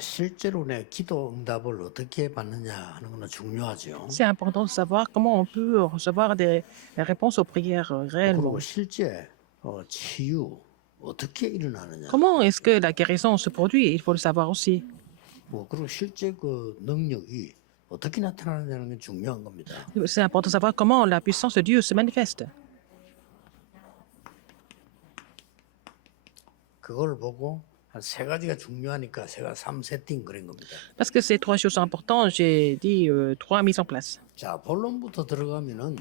실제로 내 기도 응답을 어떻게 받느냐 하는 거는 중요하죠. C'est important de savoir comment on peut recevoir des réponses aux prières 그리고 réellement. 실제 치유 어떻게 일어나느냐. Comment est-ce que la guérison se produit? Il faut le savoir aussi. 그리고 실제 그 능력이 어떻게 나타나느냐는 게 중요한 겁니다. C'est important de savoir comment la puissance de Dieu se manifeste. 그걸 보고 한 세 가지가 중요하니까 제가 3세팅 그린 겁니다. Parce que ces trois choses sont importantes, j'ai dit trois mises en place. 자, 본론부터 들어가면은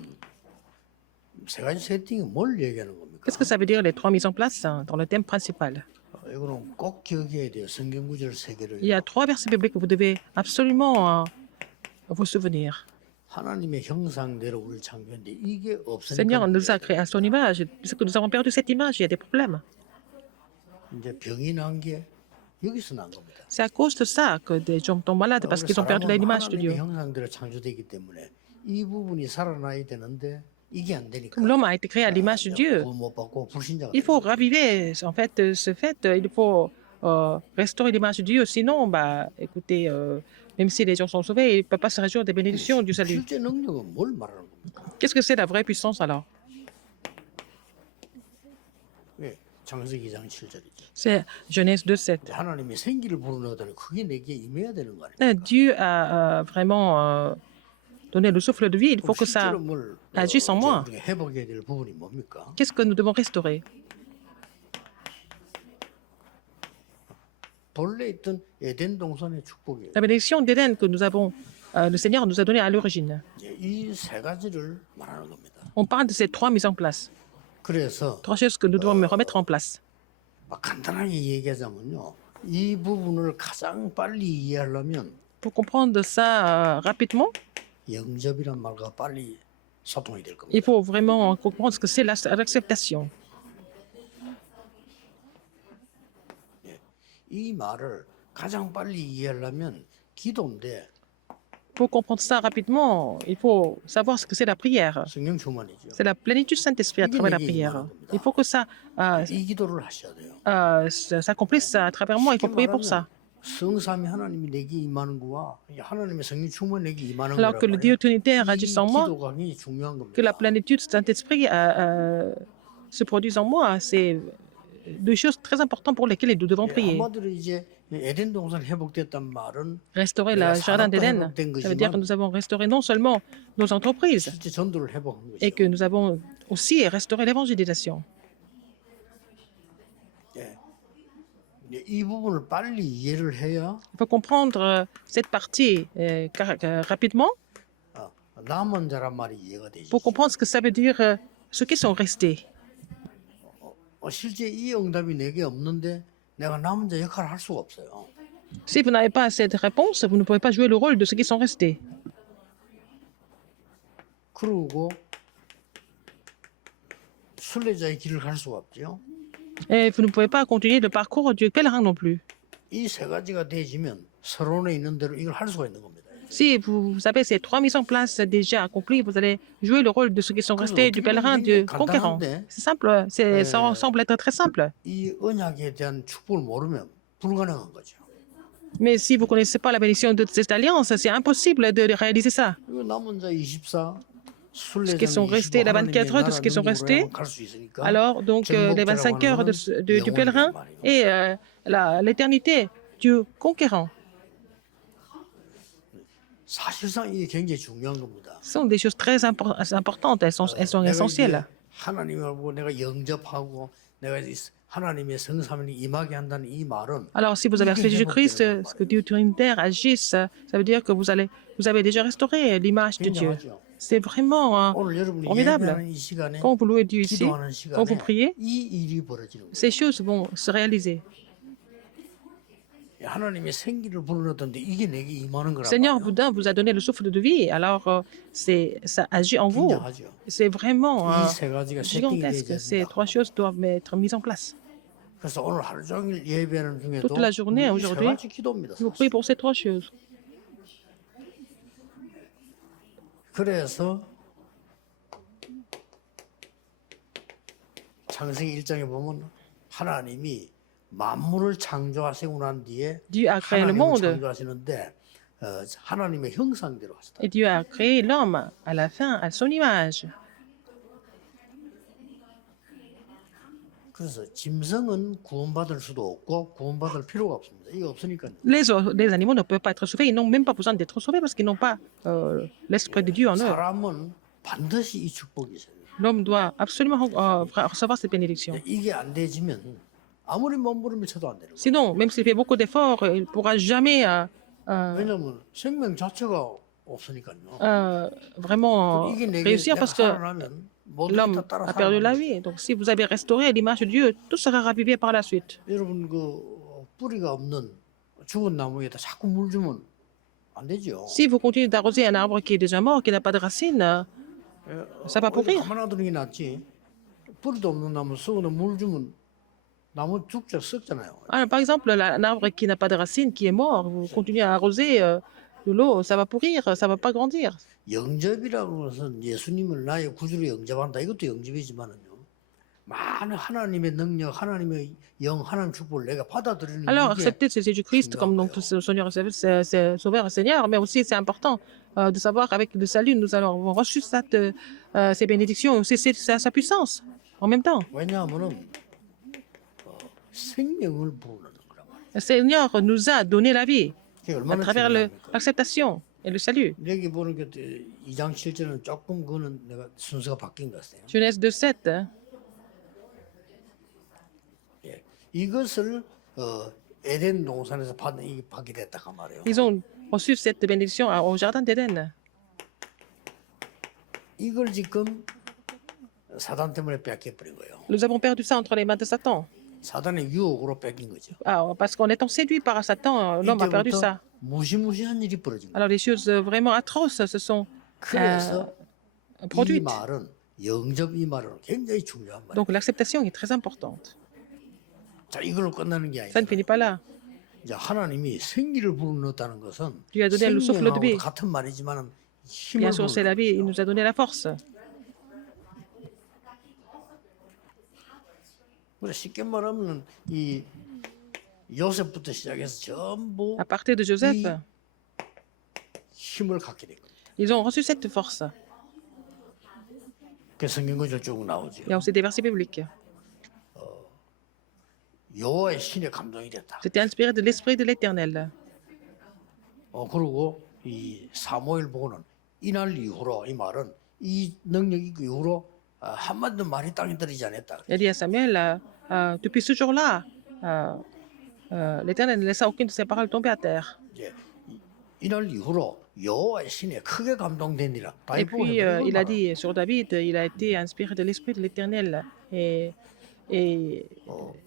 세 가지 세팅이 뭘 얘기하는 겁니까? Qu'est-ce que ça veut dire les trois mises en place dans le thème principal? 이거는 꼭 기억해야 돼요. 성경 구절 세 개를. Il y a trois versets bibliques que vous devez absolument vous souvenir. 하나님의 형상대로 우리를 창조했는데 이게 Seigneur 없으니까 nous a créés à son image. C'est que nous avons perdu cette image, il y a des problèmes. 이제 병이 난 게 여기서 난 겁니다. C'est à cause de ça que des gens tombent malades, parce qu'ils ont perdu l'image de 하나님의 Dieu. 형상대로 창조되기 때문에 이 부분이 살아나야 되는데 이게 안 되니까 Comme l'homme a été créé à l'image de Dieu, 구원 못 받고 불신자가 il faut raviver en fait ce fait, il faut restaurer l'image de Dieu. Sinon, bah, écoutez, même si les gens sont sauvés, ils ne peuvent pas se réjouir des bénédictions du salut. 실제 능력은 뭘 말하는 겁니까? Qu'est-ce que c'est la vraie puissance alors? 예, 창세기 2장 7절이죠. C'est Genèse 2,7. 하나님이 생기를 불어넣더니 그게 내게 임해야 되는 거 아닙니까? Dieu a vraiment donné le souffle de vie, il faut que ça 실제로 뭘 agisse en moi. 우리가 회복해야 될 부분이 뭡니까? Qu'est-ce que nous devons restaurer? 본래 있던 에덴 동산의 축복이에요. La bénédiction d'Éden que nous avons, le Seigneur nous a donnée à l'origine. 이 세 가지를 말하는 겁니다. On parle de ces trois mises en place, 그래서 trois choses que nous devons remettre en place. 막 간단하게 얘기하자면요. 이 부분을 가장 빨리 이해하려면 Pour comprendre ça rapidement, 영접이란 말과 빨리 소통이 될 겁니다. il faut vraiment comprendre ce que c'est l'acceptation. 이 말을 가장 빨리 이해하려면 기도인데 Pour comprendre ça rapidement, il faut savoir ce que c'est la prière. 성령 충만이죠. C'est la plénitude du Saint-Esprit à travers la prière. Il faut que ça 이 기도를 하셔야 돼요. s'accomplisse à travers moi. Il faut prier pour ça. 성삼위 하나님이 내게 임하는 거와 하나님의 성령 충만 내게 임하는 Alors que le Dieu trinitaire 이 agisse en moi, 기도가 굉장히 중요한 que la 겁니다. plénitude du Saint-Esprit se produise en moi, c'est deux choses très importantes pour lesquelles nous devons prier. 한마디로 이제 에덴 동산 회복됐단 말은 Restaurer le jardin d'Éden, ça veut dire que nous avons restauré non seulement nos entreprises, 실제 전도를 회복한 et 것이죠. que nous avons aussi restauré l'évangélisation. 이 부분을 빨리 이해를 해야 Il faut comprendre cette partie rapidement 남은 자란 말이 이해가 되지. pour comprendre ce que ça veut dire, ceux qui sont restés. 실제 이 응답이 내게 없는데 내가 남은 자 역할을 할 수가 없어요. Si vous n'avez pas cette réponse, vous ne pouvez pas jouer le rôle de ceux qui sont restés. 그러고 순례자의 길을 갈 수가 없죠. Et vous ne pouvez pas continuer le parcours du pèlerin non plus. 이 세 가지가 되지면 서론에 있는 대로 이걸 할 수가 있는 겁니다. Si vous avez ces trois mises en place déjà accomplies, vous allez jouer le rôle de ceux qui sont restés, du pèlerin, du conquérant. C'est simple, ça semble être très simple. 이 언약에 대한 축복을 모르면 불가능한 거죠. Mais si vous ne connaissez pas la bénédiction de cette alliance, c'est impossible de réaliser ça. 이거 남은 자 24, Ceux qui sont restés, les 24 heures de ceux qui sont restés, alors donc les 25 heures du pèlerin et l'éternité du conquérant. 사실상 이게 굉장히 중요한 겁니다. Ce sont des choses très importantes, elles sont essentielles. 하나님을 보고 내가 영접하고 내가 하나님의 성삼위 임하게 한다는 이 말은 Alors, si vous avez reçu Jésus-Christ, ce que Dieu trinitaire agisse, ça veut dire que vous avez déjà restauré l'image de Dieu. C'est vraiment 오늘 여러분이 formidable. 예배하는 이 시간에 Quand vous louez Dieu ici, 기도하는 quand vous 시간에 priez, 이 일이 벌어지는 거예요. ces choses vont se réaliser. 하나님의 생기를 불어넣던데 이게 내게 임하는 거란 Seigneur 말이에요. Bouddha vous a donné le souffle de vie, alors ça agit en vous. 굉장하죠. C'est vraiment 이 세 가지가 세팅이 gigantesque. 되어야 Ces 된다. trois choses doivent être mises en place. 그래서 오늘 하루 종일 예배하는 중에도 Toute la journée, 이세 aujourd'hui, 가지 기도입니다. Vous priez pour ces trois choses. 그래서 창세기 1장에 보면 하나님이 만물을 창조하시고 난 뒤에 Dieu a créé le 하나님을 monde 창조하시는데 하나님의 형상대로 하시다. et Dieu a créé l'homme à la fin à son image. 그래서 짐승은 구원받을 수도 없고 구원받을 필요가 없습니다. 이게 없으니까요. Les animaux ne peuvent pas être sauvés, ils n'ont même pas besoin d'être sauvés parce qu'ils n'ont pas l'Esprit de Dieu en eux. 사람은 반드시 이 축복이 있어요. L'homme doit absolument recevoir cette bénédiction. 이게 안 되지면 아무리 몸부림을 쳐도 안 되는 거예요. Sinon, même s'il fait beaucoup d'efforts, il ne pourra jamais 왜냐하면 생명 자체가 없으니까요. vraiment 이게 내게 réussir 내가 parce que 살아나면 모든 l'homme 게 다 따라 a perdu la 살아나는 vie. Donc, si vous avez restauré l'image de Dieu, tout sera ravivé par la suite. 여러분 그 뿌리가 없는 죽은 나무에다 자꾸 물 주면 안 되죠. Si vous continuez d'arroser un arbre qui est déjà mort, qui n'a pas de racines, ça va pourrir. 가만 놔두는 게 낫지. 뿌리도 없는 나무 썩어도 물 주면 나무 죽자 썩잖아요. Alors, par exemple, un arbre qui n'a pas de racines, qui est mort, vous continuez à arroser de l'eau, ça va pourrir, ça ne va pas grandir. 영접이라고 해서 예수님을 나의 구주로 영접한다. 이것도 영접이지만은요. 많은 하나님의 능력, 하나님의 영, 하나님 축복을 내가 받아들이는 Alors, 게 accepter Jésus-Christ comme notre Seigneur, Sauveur et Seigneur, mais aussi c'est important de savoir qu'avec le salut, nous allons reçu ces bénédictions et aussi sa puissance en même temps. 왜냐하면은 생명을 부르는 거란 말이에요. Le Seigneur nous a donné la vie 그게 à 얼마나 travers 중요합니까? l'acceptation et le salut. 여기 보는 게 2장 7절은 조금 그거는 내가 순서가 바뀐 것 같아요. Genèse 2:7. 예. 이것을 에덴 동산에서 받게 됐다고 말이에요. Ils ont reçu cette bénédiction au jardin d'Éden. 이걸 지금 사단 때문에 뺏겨버린 거예요. Nous avons perdu ça entre les mains de Satan. 사단의 유혹으로 뺏긴 거죠. Parce qu'en étant séduit par Satan, l'homme a perdu ça. 무시무시한 일이 벌어진 거예요. Alors, les choses vraiment atroces se sont 그래서 이 produites. 말은 영접 이 말은 굉장히 중요한 말이에요. Donc, l'acceptation est très importante. 자, 이걸로 끝나는 게 Ça ne 아니라 finit pas là. 이제 하나님이 생기를 불어넣었다는 것은 Dieu a donné le souffle de vie. 생명하고도 같은 말이지만 힘을 Bien sûr, c'est la 불어넣었다. vie. Il nous a donné la force. 그래서 쉽게 말하면 이 요셉부터 시작해서 전부 À partir de Joseph, 힘을 갖게 된 거예요. ils ont reçu cette force. 그 성경 구절 쭉 나오죠. Il y a aussi des versets bibliques. 여호와의 신의 감동이 됐다. C'était inspiré de l'Esprit de l'Éternel. 그리고 이 사무엘 보고는 이날 이후로 이 말은 이 능력 있고 이후로 한마디도 말이 땅에 떨어지지 않았다. Il a dit à Samuel, depuis ce jour-là, l'Éternel ne laissa aucune de ses paroles tomber à terre. 이제 이날 이후로 여호와의 신에 크게 감동되니라. Et puis, il a dit sur David, il a été inspiré de l'Esprit de l'Éternel. Et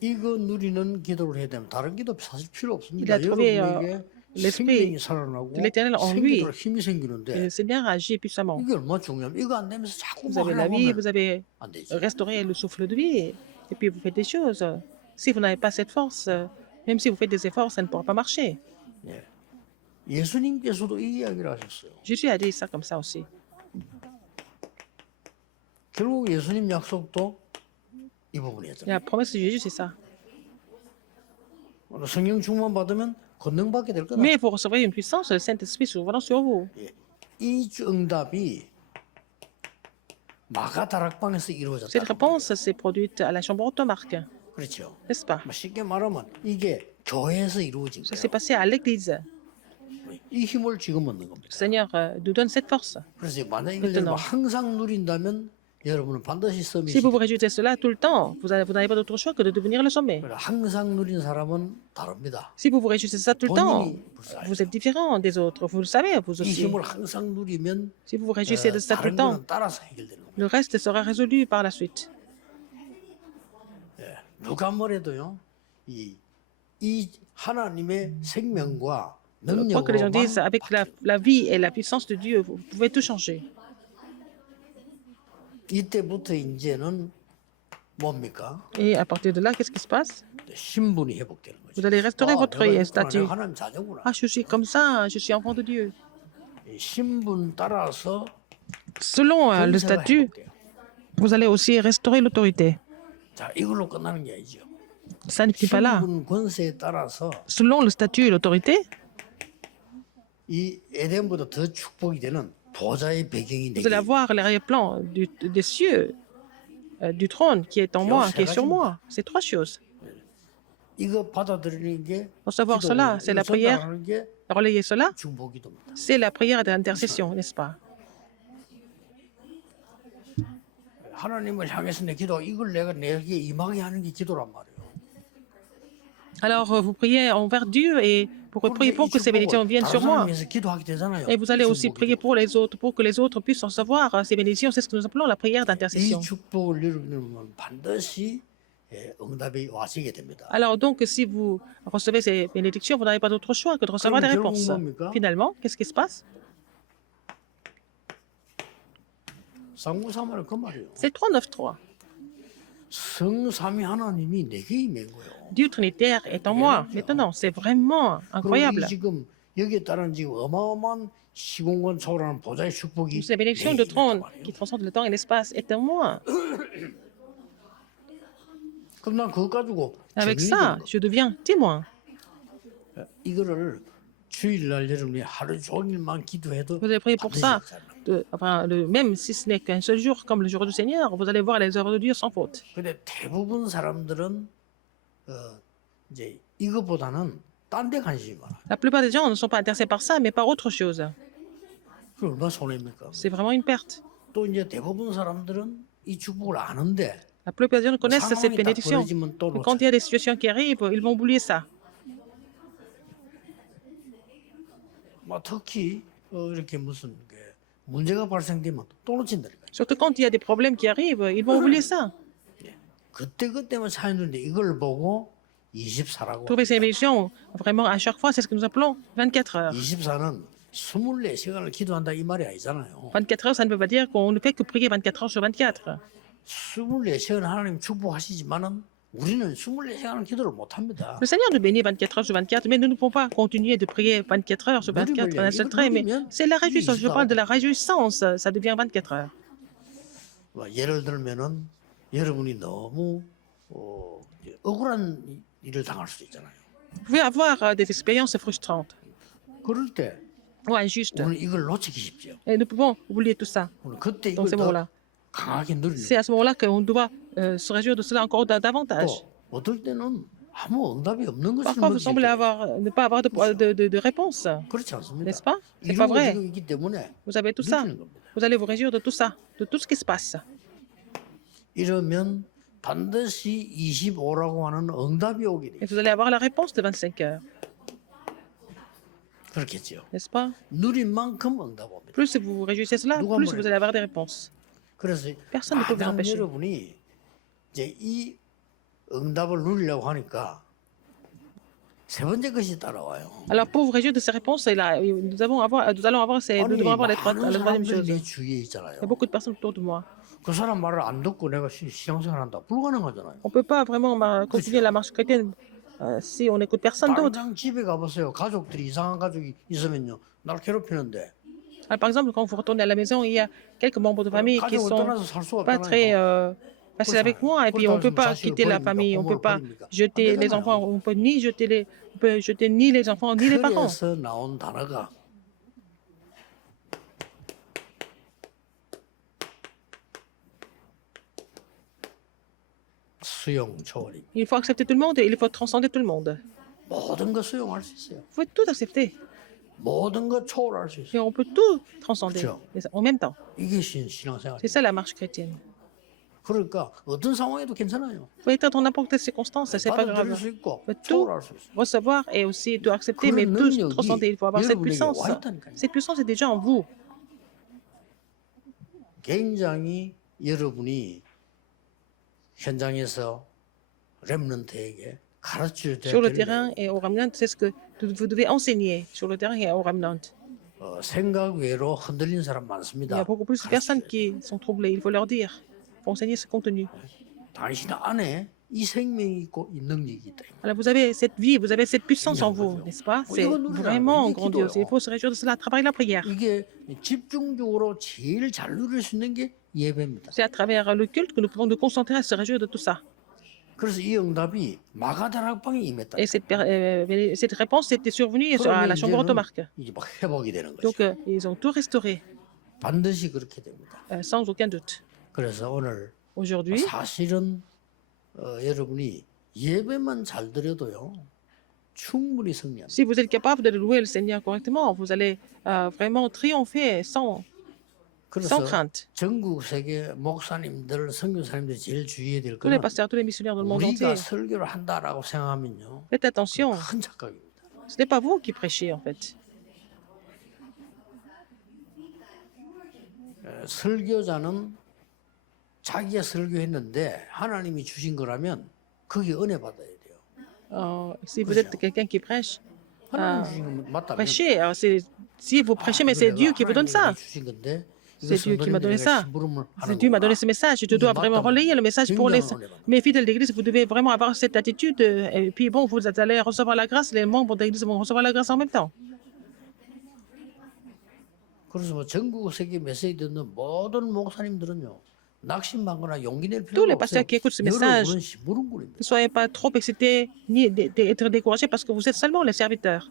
이거 누리는 기도를 해야 되면 다른 기도 사실 필요 il 없습니다. a trouvé 여러분에게 l'Esprit 생명이 살아나고 de l'Éternel en lui. 생기도록 힘이 Et 생기는데 le Seigneur agit puissamment. 이게 얼마나 중요하면 이거 안 되면서 자꾸 Vous 뭐 avez la 하려고 vie, 하면 vous avez 안 되지. restauré le souffle de vie, et puis vous faites des choses. Si vous n'avez pas cette force, même si vous faites des efforts, ça ne pourra pas marcher. 예. 예수님께서도 이 이야기를 하셨어요. Jésus a dit ça comme ça aussi. 결국 예수님 약속도 이 Et 부분이었잖아요. la promesse de Jésus, c'est ça. 성령 충만 받으면 권능받게 될 거다. Mais vous recevrez une puissance, le Saint-Esprit survenant sur vous. 예. 이 응답이 마가 다락방에서 Cette 이루어졌다. réponse s'est produite à la chambre haute de Marc, 그렇죠. n'est-ce pas? 쉽게 말하면 이게 교회에서 이루어진 Ça 거예요. s'est passé à l'église. 이 힘을 지금 얻는 겁니다. Le Seigneur nous donne cette force. 그래서 만약 이걸 여러분 항상 누린다면 여러분은 반드시 Si 서밋이 vous vous réjouissez de cela tout le temps, vous n'avez pas d'autre choix que de devenir le sommet. 항상 누린 사람은 다릅니다. Si vous vous réjouissez de ça tout le temps, 본인이 불쌍해요. vous êtes différent des autres. Vous le savez, vous 이 aussi. 힘을 항상 누리면 Si vous vous réjouissez de ça tout le 다른 temps, 거는 따라서 해결되는 겁니다. le reste sera résolu par la suite. 누가 뭐래도요. 이 하나님의 생명과 Quoi que les gens disent, 능력으로만 avec la vie et la puissance de Dieu, vous pouvez tout changer. 이때부터 이제는 뭡니까? Et à partir de là, qu'est-ce qui se passe? 신분이 회복되는 거죠. Vous allez restaurer votre 내가 있구나, statut. 내가 하나님 자녀구나. Ah, je suis comme ça, je suis enfant de Dieu. 이 신분 따라서 Selon le 권세가 statut, 회복돼요. vous allez aussi restaurer l'autorité. 자, 이걸로 끝나는 게 아니죠. Ça n'est pas là. 신분 권세에 따라서 Selon le statut et l'autorité, 이 에덴보다 더 축복이 되는 보좌의 배경이 vous allez 내게 avoir l'arrière-plan des cieux, du trône qui est en moi, qui est sur moi. C'est trois choses. 이거 받아들이는 게 Recevoir 기도고, cela, c'est la 이거 prière. 전달하는 게 Relayer cela, 중보기도입니다. c'est la prière d'intercession, n'est-ce pas? 하나님을 향해서 내 기도 이걸 내가 내게 임하게 하는 게 기도란 말이에요. Alors, vous priez envers Dieu et pour prier pour que ces bénédictions viennent sur moi. 위해서 기도하게 되잖아요. Et vous allez aussi 중보기도. prier pour les autres, pour que les autres puissent recevoir ces bénédictions. C'est ce que nous appelons la prière 이 d'intercession. 축복을 누리면 반드시 응답이 와지게 됩니다. Alors donc, si vous recevez ces bénédictions, vous n'avez pas d'autre choix que de recevoir des 그럼 결국 réponses. 뭡니까? Finalement, qu'est-ce qui se passe? 상무사말은 그 말이에요. C'est 3.9.3. 성삼위 하나님이 내게 임한 거예요. Dieu Trinitaire est en moi. Maintenant, c'est vraiment 그리고 incroyable. 이 지금 여기에 따른 지금 어마어마한 시공간 초월하는 보좌의 축복이 Ces bénédictions 내게 de 임했단 trône 말이에요. qui transcendent le temps et l'espace est en moi. 그럼 난 그것 가지고 Avec 증인이 ça, 되는 거. je deviens témoin. 이거를 주일날 여러분이 하루 종일만 기도해도 Vous allez prier pour 반드시 ça. 역사합니다. Même si ce n'est qu'un seul jour, comme le jour du Seigneur, vous allez voir les œuvres de Dieu sans faute. 근데 대부분 사람들은 이제 이것보다는 딴 데 관심이 많아. La plupart des gens ne sont pas intéressés par ça, mais par autre chose. 그 얼마나 손해입니까? C'est vraiment une perte. 또 이제 대부분 사람들은 이 축복을 아는데 La plupart des gens connaissent cette 상황이 딱 bénédiction. 벌어지면 또 Mais quand il y a des situations qui arrivent, ils vont oublier ça. 특히 이렇게 무슨 게 문제가 발생되면 또 놓친다니까. Surtout quand il y a des problèmes qui arrivent, ils vont oublier ça. 그때만 사는데 이걸 보고 24라고. Trouver ces bénédictions, vraiment, à chaque fois, c'est ce que nous appelons 24 heures. 24는 24시간을 기도한다 이 말이 아니잖아요. 24 heures, ça ne veut pas dire qu'on ne fait que prier 24 heures sur 24. 24시간 하나님 축복하시지만은 우리는 24시간을 기도를 못 합니다. Le Seigneur nous bénit 24 heures sur 24, mais nous ne pouvons pas continuer de prier 24 heures sur 24 d'un seul trait. Mais c'est la réjouissance. Je parle de la réjouissance. Ça devient 24 heures. 예를 들면은 여러분이 너무 억울한 일을 당할 수도 있잖아요. Vous pouvez avoir des expériences frustrantes 그럴 때 ou injustes. 우리는 이걸 놓치기 쉽죠. Et nous pouvons oublier tout ça 우리는 그때 dans 이걸 ces 더 moments-là. 강하게 누리는 C'est à ce moment-là qu'on doit se réjouir de cela encore davantage. 또 어떨 때는 아무 응답이 없는 것을 Parfois, vous semblez ne pas avoir de réponse, 그렇지 않습니다. n'est-ce pas? C'est pas 이런 게 vrai. 지금 있기 때문에 Vous avez tout ça. 느끼는 겁니다. Vous allez vous réjouir de tout ça, de tout ce qui se passe. 이러면 반드시 25라고 하는 응답이 오게 Et 돼요. vous allez avoir la réponse de 25 heures, 그렇겠죠. n'est-ce pas? 누린 만큼 응답 옵니다. Plus vous vous réjouissez cela, 누가 plus 뭐래요? vous allez avoir des réponses. 그래서 Personne ne peut vous 만약 empêcher. 여러분이 이제 이 응답을 누리려고 하니까 세 번째 것이 따라와요. Alors, pour vous réjouir de ces réponses, nous allons avoir 아니, les trois, 많은 la troisième 사람들이 chose. 내 Il 주위에 있잖아요. y a beaucoup de personnes autour de moi. 그 사람 말을 안 듣고 내가 신앙생활한다 불가능하잖아요. On ne peut pas vraiment continuer la marche chrétienne si on n'écoute personne d'autre. 당장 집에 가보세요. 가족들이 이상한 가족이 있으면요, 날 괴롭히는데 Alors, par exemple, quand vous retournez à la maison, il y a quelques membres de famille qui 가족을 sont 떠나서 살 수가 pas très 없잖아요. faciles avec moi, et puis on ne peut pas quitter la famille, on ne peut pas jeter les enfants, on peut ni jeter on peut jeter ni les enfants ni les parents. 그래서 나온 단어가 수용 초월입니다. Il faut accepter tout le monde et il faut transcender tout le monde. 모든 것 수용할 수 있어요. Vous pouvez tout accepter 모든 것 초월할 수 et 있어요. on peut tout transcender en même temps. 이게 신앙생활. C'est ça la marche chrétienne. 그러니까 어떤 상황에도 괜찮아요. Vous pouvez être dans n'importe quelle circonstance, c'est pas 받아들일 grave. 수 있고 Vous pouvez tout 초월할 수 있어요. recevoir et aussi tout accepter, mais 그런 tout 능력이 transcender. Il faut avoir cette 여러분에게 puissance. 와 있다니까요. Cette puissance est déjà en vous. 굉장히 여러분이 현장에서 렘넌트에게 가르쳐야 Sur le 될 terrain et au remnant, c'est ce que vous devez enseigner sur le terrain et au remnant. 생각 외로 흔들린 사람 Il y 많습니다. a beaucoup plus de personnes qui sont troublées. Il faut leur dire, il faut enseigner ce contenu. 당신 안에 이 생명이 있고 이 능력이 있다. Alors vous avez cette vie, vous avez cette puissance en vous, n'est-ce pas? C'est vraiment grandiose. Il faut se réjouir de cela, travailler la prière. 이게 집중적으로 제일 잘 누릴 수 있는 게 예배입니다. C'est à travers le culte que nous pouvons nous concentrer à se réjouir de tout ça. 그래서 이 응답이 마가다락방에 임했다. Et cette réponse était survenue à la 그러면 chambre de 이제는 Marc. 이제 막 회복이 되는 Donc, 거죠. ils ont tout restauré, 반드시 그렇게 됩니다. sans aucun doute. 그래서 오늘 Aujourd'hui, 사실은 여러분이 예배만 잘 드려도요 충분히 승리합니다. si vous êtes capable de louer le Seigneur correctement, vous allez vraiment triompher sans 그래서 crainte. 전국 세계 목사님들, 선교사님들이 제일 주의해야 될 Tous les 거는 pasteurs, tous les missionnaires dans le monde 우리가 entier, 설교를 한다라고 생각하면요 faites attention. 큰 착각입니다. Ce n'est pas vous qui prêchez, en fait. 설교자는 자기가 설교했는데 하나님이 주신 거라면 그게 은혜 받아야 돼요. Si vous êtes quelqu'un qui prêche, 하나님 주신 건 맞다면 prêchez. Alors, si vous prêchez, mais 이거 c'est 내가 Dieu qui vous donne ça. 하나님이 주신 건데 C'est Dieu qui m'a donné ça. 심부름을 C'est Dieu m'a donné ce message. Je dois vraiment relayer le message pour mes fidèles d'église. Vous devez vraiment avoir cette attitude. Et puis, bon, vous allez recevoir la grâce. Les membres d'église vont recevoir la grâce en même temps. 그래서 뭐 전국 세계 메시지 듣는 모든 목사님들은요 낙심하거나 용기 낼 Tous les 필요가 pasteurs 없어요. qui écoutent ce message, 여러분은 심부름꾼입니다. ne soyez pas trop excités ni d'être découragés parce que vous êtes seulement les serviteurs.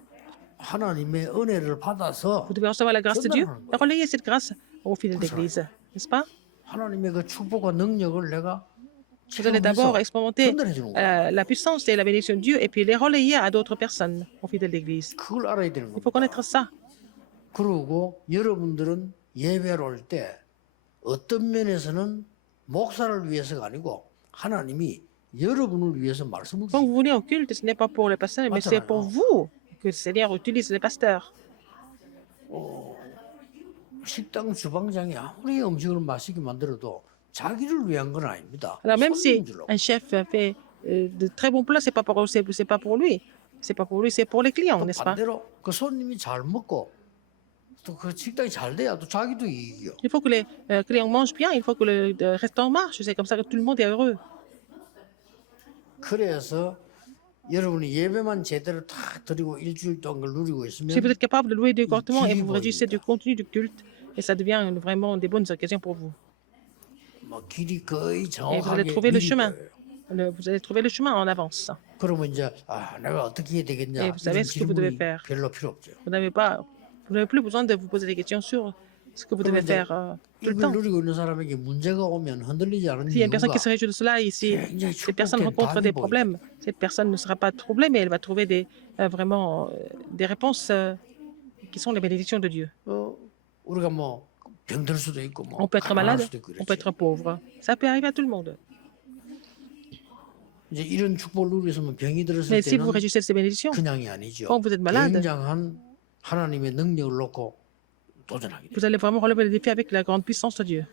하나님의 은혜를 받아서 Vous devez recevoir la grâce de Dieu et relayer cette grâce aux fidèles d'église, n'est-ce pas? 하나님의 그 축복과 능력을 내가 Vous allez d'abord expérimenter 전달해 주는 거예요. la puissance et la bénédiction de Dieu et puis les relayer à d'autres personnes, aux fidèles d'église. 그걸 알아야 되는 Il 겁니다. faut connaître ça. 그리고 여러분들은 예배를 올 때 어떤 면에서는 목사를 위해서가 아니고 하나님이 여러분을 위해서 말씀을 Quand 주십니다. vous venez au culte, ce n'est pas pour les pasteurs, mais c'est pour vous que le Seigneur utilise les pasteurs. 식당 주방장이 아무리 음식을 맛있게 만들어도 자기를 위한 건 아닙니다. Alors même si 손님 주려고. un chef fait de très bons plats, c'est pas pour lui. C'est pas pour lui, c'est pour les clients, 또 n'est-ce pas? 반대로 그 손님이 잘 먹고 또 그 식당이 잘 돼야 또 자기도 이익이요. Il faut que les clients mangent bien, il faut que le restaurant marche. C'est comme ça que tout le monde est heureux. 그래서 여러분이 예배만 제대로 다 드리고 일주일 동안 그걸 누리고 있으면 Si vous êtes capable de louer Dieu correctement et vous vous réjouissez du contenu du culte, et ça devient vraiment des bonnes occasions pour vous. 뭐 길이 거의 Et vous allez 정확하게 trouver le 미리 chemin. 보여요. Vous allez trouver le chemin en avance. 그러면 이제 내가 어떻게 해야 되겠냐 Et vous savez 이런 ce que vous devez 질문이 faire. 별로 필요 없죠. Vous n'avez plus besoin de vous poser des questions sur ce que vous devez faire tout le 이걸 temps. 누리고 있는 사람에게 문제가 오면 흔들리지 않은 S'il y a une personne 이유가 qui se réjouit de cela ici, 굉장히 cette personne 축복된 rencontre des 답이 보입니다. problèmes. Cette personne ne sera pas troublée, mais elle va trouver vraiment des réponses qui sont les bénédictions de Dieu. 우리가 뭐 병들 수도 있고 뭐 On peut être 가난할 malade, 수도 있고 on peut 이렇지. être pauvre. Ça peut arriver à tout le monde. 이제 이런 축복을 누리고 있으면 병이 들었을 Mais si vous 때는 réjouissez de ces bénédictions, 그냥이 아니죠. quand vous êtes malade, 굉장한 하나님의 능력을 놓고 도전하게 돼요. vous allez vraiment relever le défi avec la grande puissance de Dieu.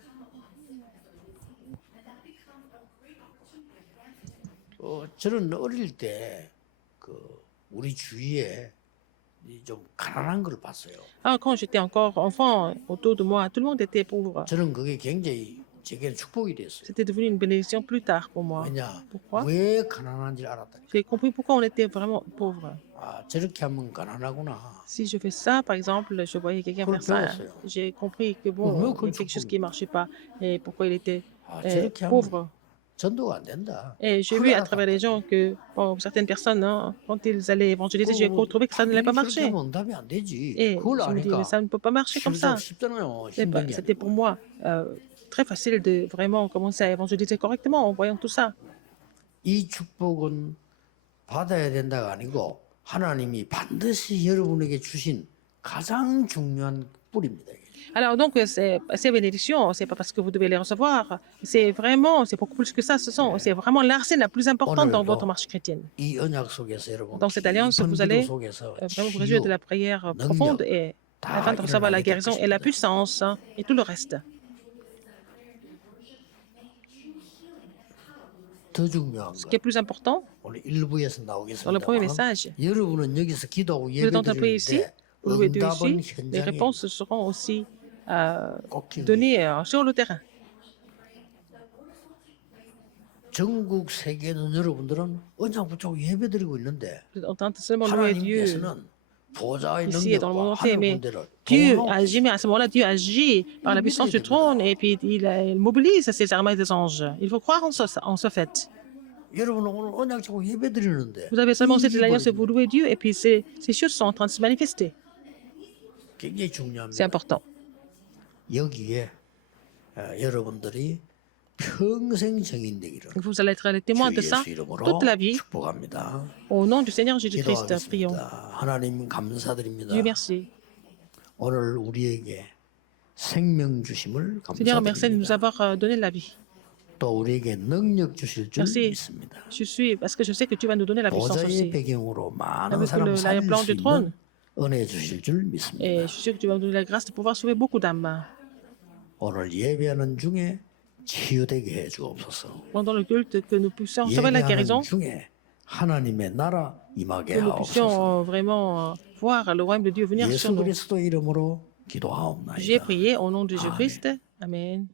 저는 어릴 때 그 우리 주위에 좀 가난한 걸 봤어요. Ah, quand j'étais encore enfant, autour de moi, tout le monde était pauvre. 저는 그게 굉장히 제게 축복이 됐어요. C'était devenu une bénédiction plus tard pour moi. 왜냐? Pourquoi? 왜 가난한지 알았다. J'ai compris pourquoi on était vraiment pauvre. 저렇게 하면 가난하구나. Si je fais ça, par exemple, je voyais quelqu'un faire ça, j'ai compris que bon, il y a quelque chose qui ne marchait pas et pourquoi il était 저렇게 하면 pauvre. 전도가 안 된다. Et j'ai vu à travers les gens que bon, certaines personnes, hein, quand ils allaient évangéliser, j'ai trouvé que ça n'allait pas marcher. 그렇게 하면 응답이 안 되지. Et 그걸 je me dis, 아니까 mais ça ne peut pas marcher comme ça. 쉽잖아요. C'était pour moi très facile de vraiment commencer à évangéliser correctement en voyant tout ça. 이 축복은 받아야 된다가 아니고 하나님이 반드시 여러분에게 주신 가장 중요한 뿌리입니다. Alors donc, ces bénédictions, c'est pas parce que vous devez les recevoir, c'est beaucoup plus que ça. C'est vraiment l'arsenal la plus importante dans votre marche chrétienne. 이 언약 속에서 여러분 Dans cette alliance, vous allez vraiment vous réjouir de la prière profonde et afin de recevoir la guérison et la puissance et tout le reste. 더 중요한 Ce 거 qui est plus important, 오늘 일부에서 dans le 나오겠습니다. premier message, 여러분은 여기서 기도하고 vous êtes en train de prier ici, 예배드리는데 vous louez Dieu 응답은 ici, les 현장에 réponses seront aussi 꼭 기도해요. données sur le terrain. 전국 세계는 여러분들은 언약 붙잡고 예배드리고 있는데 Vous êtes en train de seulement louer Dieu 하나님께서는 보좌의 ici et dans le monde 능력과 entier, 하늘 mais 군대를 Dieu 동원하고 agit, mais à ce moment-là, Dieu agit par la puissance du trône et puis il mobilise ses armées des anges. Il faut croire en ce fait. 여러분은 오늘 언약 잡고 예배 드리는데 Vous avez seulement cette 이 alliance et 일이 vous louez Dieu, et puis ces choses sont en train de se manifester. 굉장히 C'est 중요합니다. important. 여기에 여러분들이 평생 증인되기를 Vous allez être les témoins de 주 ça 예수 이름으로 toute la vie. 축복합니다. Au nom du Seigneur Jésus-Christ, prions. 기도하겠습니다. 하나님 감사드립니다. Dieu merci. 오늘 우리에게 생명 주심을 Seigneur, merci de nous 감사드립니다. avoir donné la vie. 또 우리에게 능력 주실 줄 Merci. 믿습니다. Je suis, parce que je sais que tu vas nous donner la puissance 보좌의 aussi. 배경으로 많은 Avec 사람 살릴 l'arrière-plan 수 du 있는 trône. 은혜 주실 줄 믿습니다. Et je suis sûr que tu vas nous donner la grâce de pouvoir sauver beaucoup d'âmes. 오늘 예배하는 중에 치유되게 해 주옵소서. Pendant le culte, que nous puissions recevoir la guérison, 예배하는 중에 하나님의 나라 임하게 que nous puissions 하옵소서. vraiment voir le royaume de Dieu venir 예수 sur nous. 그리스도 이름으로 J'ai 기도하옵나이다. prié au nom de Jésus-Christ. Amen.